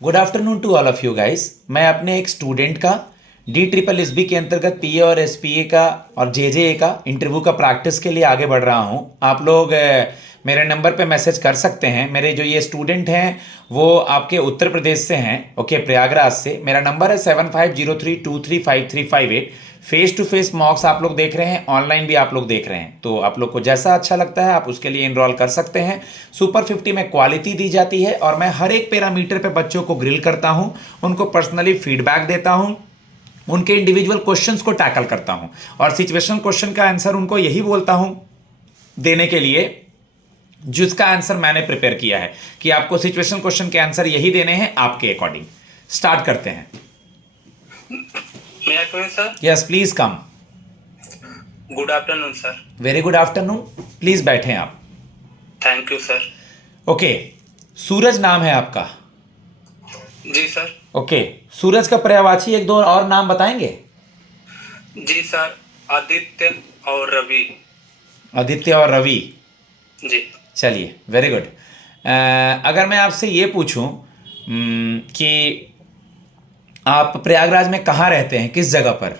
Good afternoon to all of you guys. मैं अपने एक स्टूडेंट का DSSB के अंतर्गत पीए और एसपीए का और जेजेए का इंटरव्यू का प्रैक्टिस के लिए आगे बढ़ रहा हूं। आप लोग मेरे नंबर पे मैसेज कर सकते हैं। मेरे जो ये स्टूडेंट हैं वो आपके उत्तर प्रदेश से हैं, ओके, प्रयागराज से। मेरा नंबर है 7503235358। फेस टू फेस मॉक्स आप लोग देख रहे हैं, ऑनलाइन भी आप लोग देख रहे हैं, तो आप लोग को जैसा अच्छा लगता है आप उसके लिए इनरोल कर सकते हैं। सुपर 50 में क्वालिटी दी जाती है और मैं हर एक पैरामीटर पे बच्चों को ग्रिल करता हूं, उनको पर्सनली फीडबैक देता हूं, उनके इंडिविजुअल क्वेश्चंस को टैकल करता हूं और सिचुएशनल क्वेश्चन का आंसर उनको यही बोलता हूं देने के लिए जिसका आंसर मैंने प्रिपेयर किया है कि आपको सिचुएशनल क्वेश्चन के आंसर यही देने हैं आपके अकॉर्डिंग। स्टार्ट करते हैं। May I come in, sir? Yes, please come. Good afternoon, sir. Very good afternoon, please बैठें आप। Thank you, sir. ओके, सूरज नाम है आपका? जी सर। ओके, सूरज का पर्यायवाची एक दो और नाम बताएंगे? जी सर, आदित्य और रवि। आदित्य और रवि। जी। चलिए, वेरी गुड। अगर मैं आपसे ये पूछूं कि आप प्रयागराज में कहाँ रहते हैं, किस जगह पर?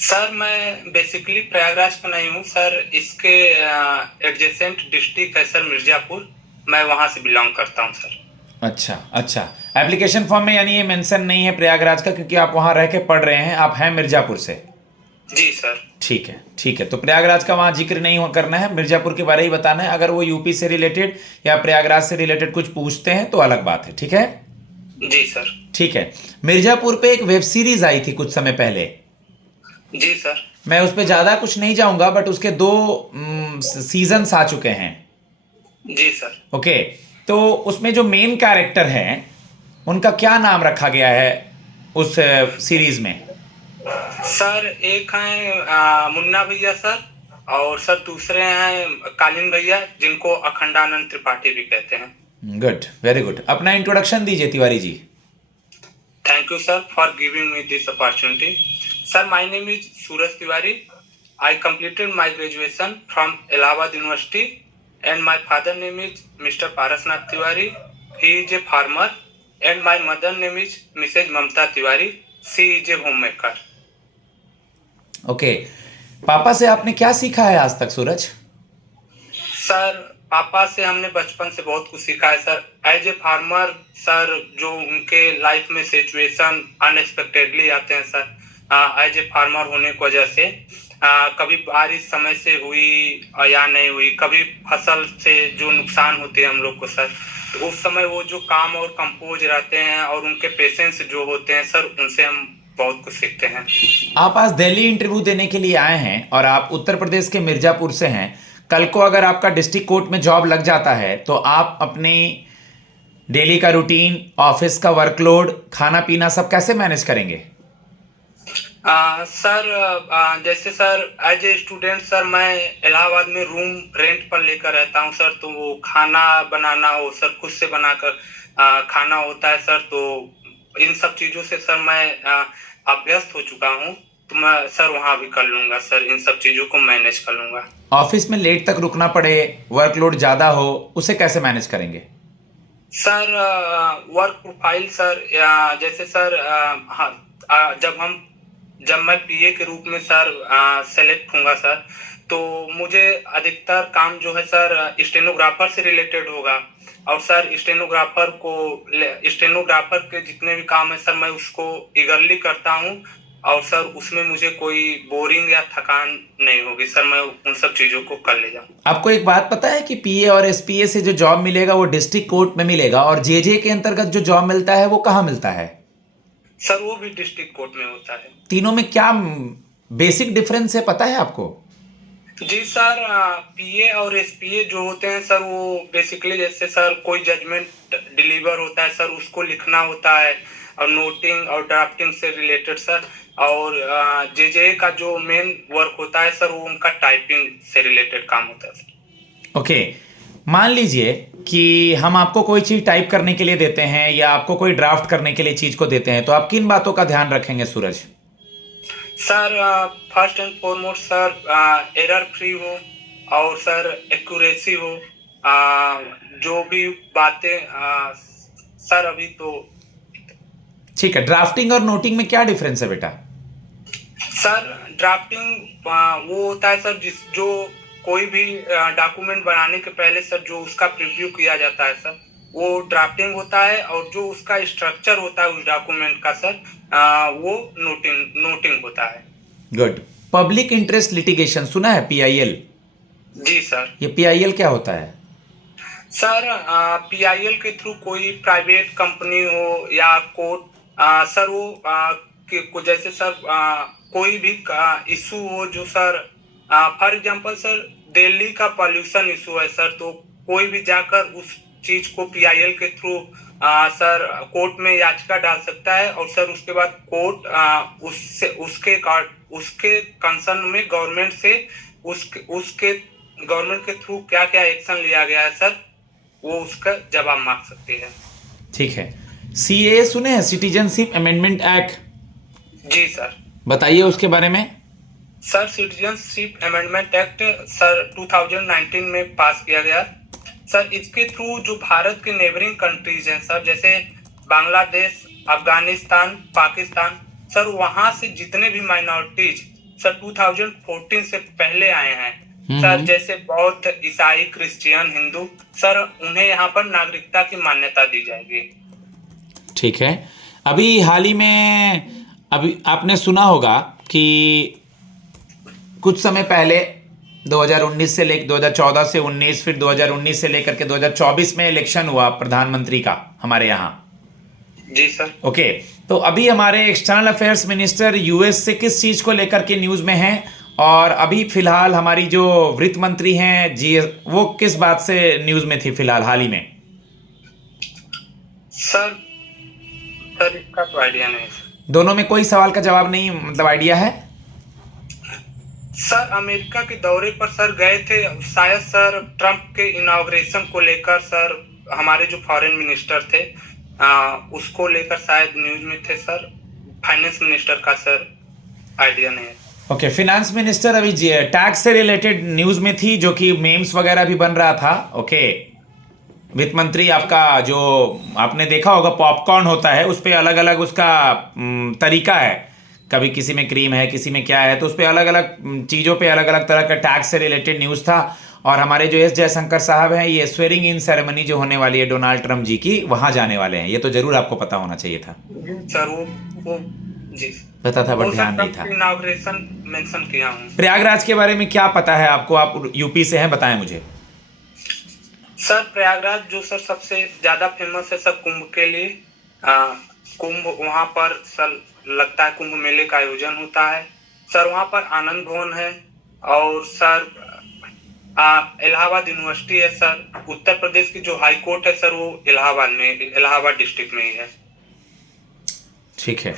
सर मैं बेसिकली प्रयागराज का नहीं हूँ सर, इसके एडजेसेंट डिस्ट्रिक्ट है सर मिर्जापुर, मैं वहाँ से बिलोंग करता हूँ सर। अच्छा अच्छा, एप्लीकेशन फॉर्म में यानी ये मेंशन नहीं है प्रयागराज का क्योंकि आप वहाँ रह के पढ़ रहे हैं, आप हैं मिर्जापुर से। जी सर। ठीक है ठीक है, तो प्रयागराज का वहाँ जिक्र नहीं करना है, मिर्जापुर के बारे ही बताना है। अगर वो यूपी से रिलेटेड या प्रयागराज से रिलेटेड कुछ पूछते हैं तो अलग बात है, ठीक है? जी सर। ठीक है। मिर्जापुर पे एक वेब सीरीज आई थी कुछ समय पहले। जी सर। मैं उस पर ज़्यादा कुछ नहीं जाऊंगा बट उसके 2 सीजन्स आ चुके हैं। जी सर। ओके, तो उसमें जो मेन कैरेक्टर हैं उनका क्या नाम रखा गया है उस सीरीज में? सर एक हैं मुन्ना भैया सर, और सर दूसरे हैं कालीन भैया, जिनको अखंडानंद त्रिपाठी भी कहते हैं। Good, very good. अपना इंट्रोडक्शन दीजिए Tiwari ji. Thank you, sir, for giving me this opportunity. Sir, my name is Suraj Tiwari. I completed my graduation from Allahabad University, and my father name is Mr. Parasnath Tiwari. He is a farmer, and my mother name is Mrs. Mamta Tiwari. She is a homemaker. Okay, पापा से आपने क्या सीखा है आज तक सूरज? Sir पापा से हमने बचपन से बहुत कुछ सीखा है sir. As a farmer sir, जो उनके लाइफ में सिचुएशन अनएक्सपेक्टेडली आते हैं सर, एज ए फार्मर होने की वजह से कभी बारिश समय से हुई या नहीं हुई, कभी फसल से जो नुकसान होते हैं हम लोग को सर, तो उस समय वो जो काम और कंपोज रहते हैं और उनके पेशेंस जो होते हैं सर, उनसे हम बहुत कुछ सीखते हैं। आप आज दिल्ली इंटरव्यू देने के लिए आए हैं और आप उत्तर प्रदेश के मिर्जापुर से हैं। कल को अगर आपका डिस्ट्रिक्ट कोर्ट में जॉब लग जाता है तो आप अपनी डेली का रूटीन, ऑफिस का वर्कलोड, खाना पीना सब कैसे मैनेज करेंगे? सर जैसे sir as a student sir, मैं इलाहाबाद में रूम रेंट पर लेकर रहता हूँ सर, तो वो खाना बनाना हो सर, खुद से बनाकर खाना होता है सर, तो इन सब चीज़ों से सर मैं अभ्यस्त हो चुका हूँ, तो मैं सर वहाँ भी कर लूँगा सर, इन सब चीज़ों को मैनेज कर लूँगा। ऑफिस में लेट तक रुकना पड़े, वर्कलोड ज़्यादा हो, उसे कैसे मैनेज करेंगे? सर वर्क प्रोफाइल सर, जैसे सर जब मैं पीए के रूप में सर सेलेक्ट होऊंगा सर, तो मुझे अधिकतर काम जो है सर स्टेनोग्राफर से रिलेटेड होगा, और सर स्टेनोग्राफर के जितने भी काम है सर, मैं उसको ईगरली करता हूँ, और सर उसमें मुझे कोई बोरिंग या थकान नहीं होगी सर, मैं उन सब चीज़ों को कर ले जाऊँ। आपको एक बात पता है कि पीए और एसपीए से जो जॉब मिलेगा वो डिस्ट्रिक्ट कोर्ट में मिलेगा और जेजे के अंतर्गत जो जॉब मिलता है वो कहाँ मिलता है? सर वो भी डिस्ट्रिक्ट कोर्ट में होता है। तीनों में क्या बेसिक डिफरेंस है, पता है आपको? जी सर, पीए और एसपीए जो होते हैं सर, वो बेसिकली जैसे सर कोई जजमेंट डिलीवर होता है सर, उसको लिखना होता है, और नोटिंग और ड्राफ्टिंग से रिलेटेड सर, और जेजे का जो मेन वर्क होता है सर, वो उनका टाइपिंग से रिलेटेड काम होता है सर। ओके, मान लीजिए कि हम आपको कोई चीज़ टाइप करने के लिए देते हैं या आपको कोई ड्राफ्ट करने के लिए चीज़ को देते हैं, तो आप किन बातों का ध्यान रखेंगे Suraj? Sir first and foremost sir error free हो, और सर एक्यूरेसी हो, जो भी बातें सर अभी तो ठीक है, ड्राफ्टिंग और नोटिंग में क्या डिफरेंस है बेटा? सर ड्राफ्टिंग वो होता है सर जिस जो कोई भी डॉक्यूमेंट बनाने के पहले सर जो उसका प्रीव्यू किया जाता है सर, वो ड्राफ्टिंग होता है। और जो उसका स्ट्रक्चर होता है उस डॉक्यूमेंट का सर, वो नोटिंग नोटिंग होता है। गुड। पब्लिक इंटरेस्ट लिटिगेशन सुना है, पीआईएल? जी सर। ये पीआईएल क्या होता है? सर पीआईएल के थ्रू कोई प्राइवेट कंपनी हो या कोर्ट, सर वो जैसे सर कोई भी इशू हो जो sir, for example sir Delhi का पॉल्यूशन इशू है सर, तो कोई भी जाकर उस चीज को पीआईएल के थ्रू सर कोर्ट में याचिका डाल सकता है। और सर उसके बाद कोर्ट उसके कंसर्न में गवर्नमेंट से उसके गवर्नमेंट के थ्रू क्या क्या एक्शन लिया गया है सर, वो उसका जवाब मांग सकते हैं। ठीक है। सीए सुने हैं, सिटीजनशिप अमेंडमेंट एक्ट? जी सर। बताइए उसके बारे में। Sir citizenship amendment act sir 2019 में पास किया गया सर। इसके थ्रू जो भारत के नेबरिंग कंट्रीज हैं सर, जैसे बांग्लादेश, अफगानिस्तान, पाकिस्तान, सर वहां से जितने भी माइनॉरिटीज सर 2014 से पहले आए हैं सर, जैसे बौद्ध, ईसाई, क्रिश्चियन, हिंदू, सर उन्हें यहाँ पर नागरिकता की मान्यता दी जाएगी। ठीक है। अभी हाल ही में अभी आपने सुना होगा कि कुछ समय पहले 2019 से लेकर 2014 से 19, फिर 2019 से लेकर के 2024 में इलेक्शन हुआ प्रधानमंत्री का हमारे यहाँ। जी सर। ओके, तो अभी हमारे एक्सटर्नल अफेयर्स मिनिस्टर यूएस से किस चीज को लेकर के न्यूज में हैं, और अभी फिलहाल हमारी जो वित्त मंत्री हैं जी, वो किस बात से न्यूज में थी फिलहाल हाल ही में? सर इसका तो आइडिया नहीं। दोनों में कोई सवाल का जवाब नहीं, मतलब आइडिया है? सर अमेरिका के दौरे पर सर गए थे शायद सर, ट्रम्प के इनॉग्रेशन को लेकर सर, हमारे जो फॉरेन मिनिस्टर थे उसको लेकर शायद न्यूज में थे सर। फाइनेंस मिनिस्टर का सर आइडिया नहीं है। ओके, फिनेंस मिनिस्टर अभी टैक्स से रिलेटेड न्यूज में थी, जो कि मेम्स वगैरह भी बन रहा था। ओके, वित्त मंत्री आपका जो आपने देखा होगा पॉपकॉर्न होता है, उस पर अलग अलग उसका तरीका है, कभी किसी में क्रीम है, किसी में क्या है, तो उस पर अलग अलग चीज़ों पे अलग अलग तरह का टैक्स से रिलेटेड न्यूज़ था। और हमारे जो एस जयशंकर साहब हैं, ये स्वेरिंग इन सेरेमनी जो होने वाली है डोनाल्ड ट्रम्प जी की, वहाँ जाने वाले हैं। ये तो जरूर आपको पता होना चाहिए था सर। वो जी पता था, बट ध्यान नहीं था। इनॉग्रेशन मेंशन किया हूं। प्रयागराज के बारे में क्या पता है आपको? आप यूपी से हैं, बताएं मुझे। सर प्रयागराज जो सर सबसे ज्यादा फेमस है सर कुंभ के लिए। कुंभ वहां पर सर लगता है, कुंभ मेले का आयोजन होता है सर। वहां पर आनंद भवन है, और सर इलाहाबाद यूनिवर्सिटी है सर। उत्तर प्रदेश की जो हाई कोर्ट है सर, वो इलाहाबाद डिस्ट्रिक्ट में ही है। ठीक है,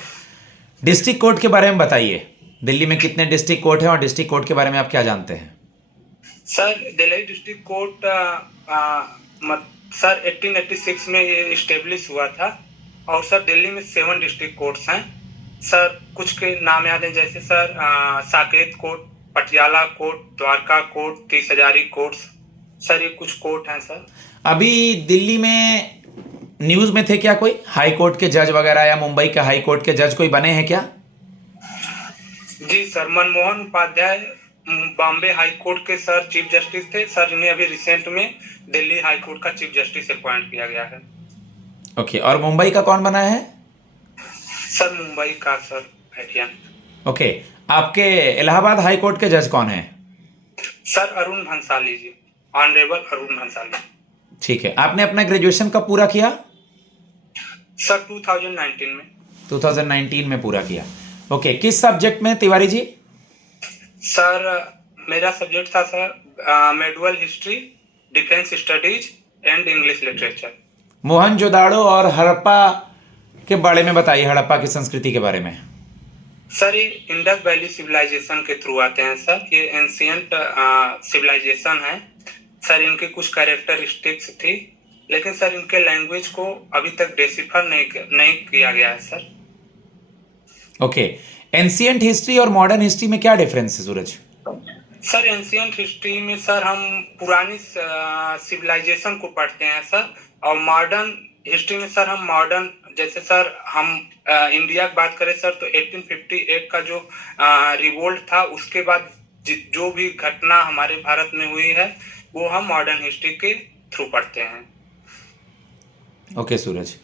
डिस्ट्रिक्ट कोर्ट के बारे में बताइए। दिल्ली में कितने डिस्ट्रिक्ट कोर्ट हैं, और डिस्ट्रिक्ट कोर्ट के बारे में आप क्या जानते हैं? Sir Delhi district court sir 1886 में ये इस्टेब्लिश हुआ था। और सर दिल्ली में 7 डिस्ट्रिक्ट कोर्ट्स हैं सर। कुछ के नाम याद हैं, जैसे sir Saket court, Patiala court, Dwarka court, 30 Hazari courts, sir ये कुछ कोर्ट हैं सर। अभी दिल्ली में न्यूज में थे क्या कोई हाई कोर्ट के जज वगैरह, या मुंबई के हाई कोर्ट के जज कोई बने हैं क्या? जी sir, Manmohan Upadhyay Bombay high court के सर चीफ जस्टिस थे सर। इन्हें अभी रिसेंट में दिल्ली हाई कोर्ट का चीफ जस्टिस अपॉइंट किया गया है। ओके, और मुंबई का कौन बना है? सर मुंबई का सर आइडिया। ओके, आपके इलाहाबाद हाई कोर्ट के जज कौन हैं? सर अरुण भंसाली जी, ऑनरेबल अरुण भंसाली। ठीक है, आपने अपना ग्रेजुएशन कब पूरा किया? सर 2019 में। 2019 में पूरा किया। ओके, किस सब्जेक्ट में तिवारी जी? सर मेरा सब्जेक्ट था sir medieval history, defence studies and English literature. Mohenjodaro और हड़प्पा के बारे में बताइए, हड़प्पा की संस्कृति के बारे में। सर ये इंडस वैली सिविलाइजेशन के थ्रू आते हैं सर। ये एंशियंट सिविलाइजेशन है सर। इनके कुछ कैरेक्टरिस्टिक्स थी, लेकिन सर इनके लैंग्वेज को अभी तक डेसिफर नहीं किया गया है सर। ओके, एंशियंट हिस्ट्री और मॉडर्न हिस्ट्री में क्या डिफरेंस है सूरज? सर एंशियंट हिस्ट्री में सर हम पुरानी सिविलाइजेशन को पढ़ते हैं सर, और मॉडर्न हिस्ट्री में सर हम मॉडर्न, जैसे सर हम इंडिया की बात करें सर, तो 1858 का जो रिवोल्ट था, उसके बाद जो भी घटना हमारे भारत में हुई है वो हम मॉडर्न हिस्ट्री के थ्रू पढ़ते हैं। ओके सूरज,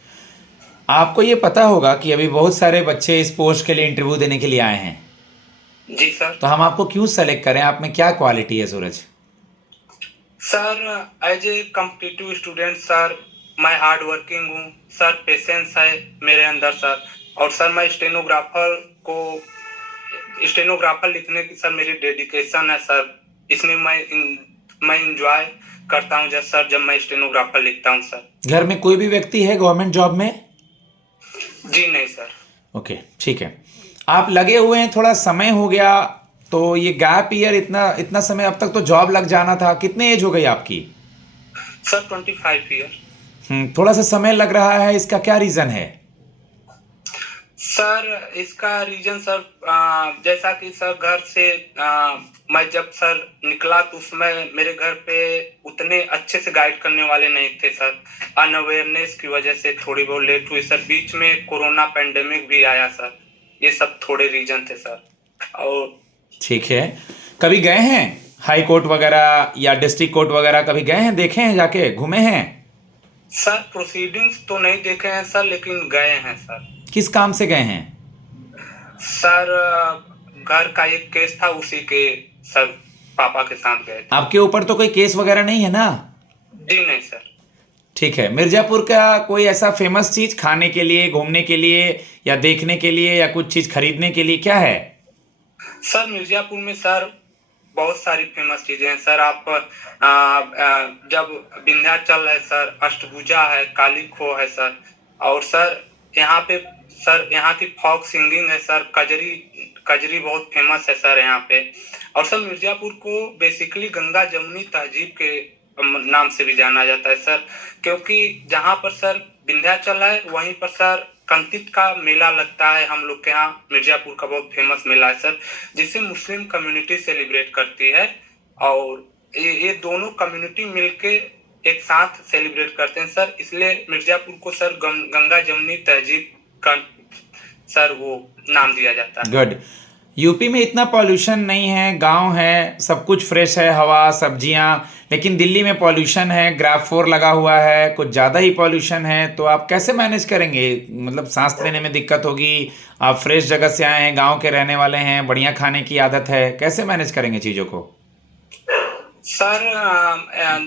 आपको ये पता होगा कि अभी बहुत सारे बच्चे इस पोस्ट के लिए इंटरव्यू देने के लिए आए हैं, जी सर। तो हम आपको क्यों सेलेक्ट करें? आप में क्या क्वालिटी है Suraj? Sir as a competitive student sir, मैं हार्ड वर्किंग हूँ सर, पेशेंस है मेरे अंदर सर, और सर मैं स्टेनोग्राफर लिखने की सर मेरी डेडिकेशन है सर। इसमें मैं इंजॉय करता हूँ जब मैं स्टेनोग्राफर लिखता हूँ सर। घर में कोई भी व्यक्ति है गवर्नमेंट जॉब में? जी नहीं सर। ओके, ठीक है। आप लगे हुए हैं, थोड़ा समय हो गया, तो ये गैप ईयर, इतना समय, अब तक तो जॉब लग जाना था। कितने एज हो गई आपकी? Sir 25 year. थोड़ा सा समय लग रहा है, इसका क्या रीजन है? सर इसका रीजन सर, जैसा कि सर घर से मैं जब सर निकला तो उसमें मेरे घर पे उतने अच्छे से गाइड करने वाले नहीं थे सर। अनअवेयरनेस की वजह से थोड़ी बहुत लेट हुई सर। बीच में कोरोना पेंडेमिक भी आया सर। ये सब थोड़े रीजन थे सर। और ठीक है, कभी गए हैं हाई कोर्ट वगैरह या डिस्ट्रिक्ट कोर्ट वगैरह? कभी गए हैं, देखे हैं, जाके घूमे हैं? सर प्रोसीडिंग्स तो नहीं देखे हैं सर, लेकिन गए हैं सर। किस काम से गए हैं? सर घर का एक केस था, उसी के सर पापा के साथ गए थे। आपके ऊपर तो कोई केस वगैरह नहीं है ना? जी नहीं सर। ठीक है। मिर्जापुर का कोई ऐसा फेमस चीज खाने के लिए, घूमने के लिए, या देखने के लिए, या कुछ चीज खरीदने के लिए क्या है? सर मिर्जापुर में सर बहुत सारी फेमस चीजें हैं सर। आप जब विंध्याचल है सर, अष्टभुजा है, काली खो है सर, और सर यहाँ पे सर यहाँ की फोक सिंगिंग है सर, कजरी बहुत फेमस है सर यहाँ पे। और सर मिर्जापुर को बेसिकली गंगा जमुनी तहजीब के नाम से भी जाना जाता है सर, क्योंकि जहाँ पर सर विंध्याचल है वहीं पर सर कंतित का मेला लगता है। हम लोग के यहाँ मिर्जापुर का बहुत फेमस मेला है सर, जिसे मुस्लिम कम्युनिटी सेलिब्रेट करती है, और ये दोनों कम्युनिटी मिलके एक साथ सेलिब्रेट करते हैं सर। इसलिए मिर्जापुर को सर गंगा जमुनी तहजीब का सर वो नाम दिया जाता है। गुड। यूपी में इतना पॉल्यूशन नहीं है, गांव है, सब कुछ फ्रेश है, हवा, सब्जियां, लेकिन दिल्ली में पॉल्यूशन है, ग्राफ 4 लगा हुआ है, कुछ ज़्यादा ही पॉल्यूशन है। तो आप कैसे मैनेज करेंगे? मतलब सांस लेने में दिक्कत होगी। आप फ्रेश जगह से आए हैं, गांव के रहने वाले हैं, बढ़िया खाने की आदत है, कैसे मैनेज करेंगे चीज़ों को? सर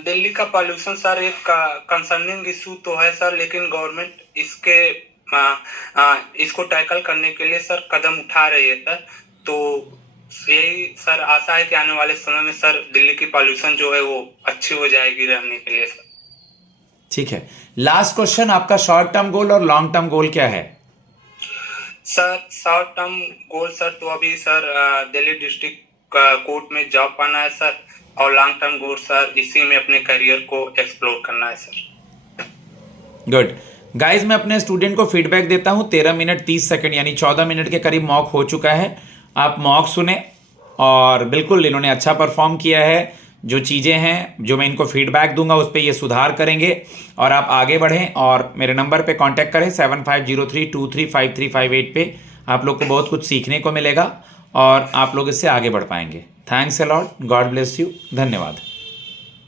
दिल्ली का पॉल्यूशन सर एक कंसर्निंग इशू तो है सर, लेकिन गवर्नमेंट इसको टैकल करने के लिए सर कदम उठा रही है सर। तो यही सर आशा है कि आने वाले समय में सर दिल्ली की पॉल्यूशन जो है वो अच्छी हो जाएगी रहने के लिए सर। ठीक है, लास्ट क्वेश्चन, आपका शॉर्ट टर्म गोल और लॉन्ग टर्म गोल क्या है? Sir short term goal sir तो अभी सर दिल्ली डिस्ट्रिक्ट कोर्ट में जॉब पाना है सर, और लॉन्ग टर्म गोल सर इसी में अपने करियर को एक्सप्लोर करना है सर। गुड गाइज, मैं अपने स्टूडेंट को फीडबैक देता हूँ। 13 मिनट 30 सेकंड यानी 14 मिनट के करीब मॉक हो चुका है। आप मॉक सुने और बिल्कुल इन्होंने अच्छा परफॉर्म किया है। जो चीज़ें हैं जो मैं इनको फीडबैक दूंगा उस पर ये सुधार करेंगे और आप आगे बढ़ें। और मेरे नंबर पे कांटेक्ट करें 7503235358 पे। आप लोग को बहुत कुछ सीखने को मिलेगा और आप लोग इससे आगे बढ़ पाएंगे। Thanks a lot, God bless you, धन्यवाद।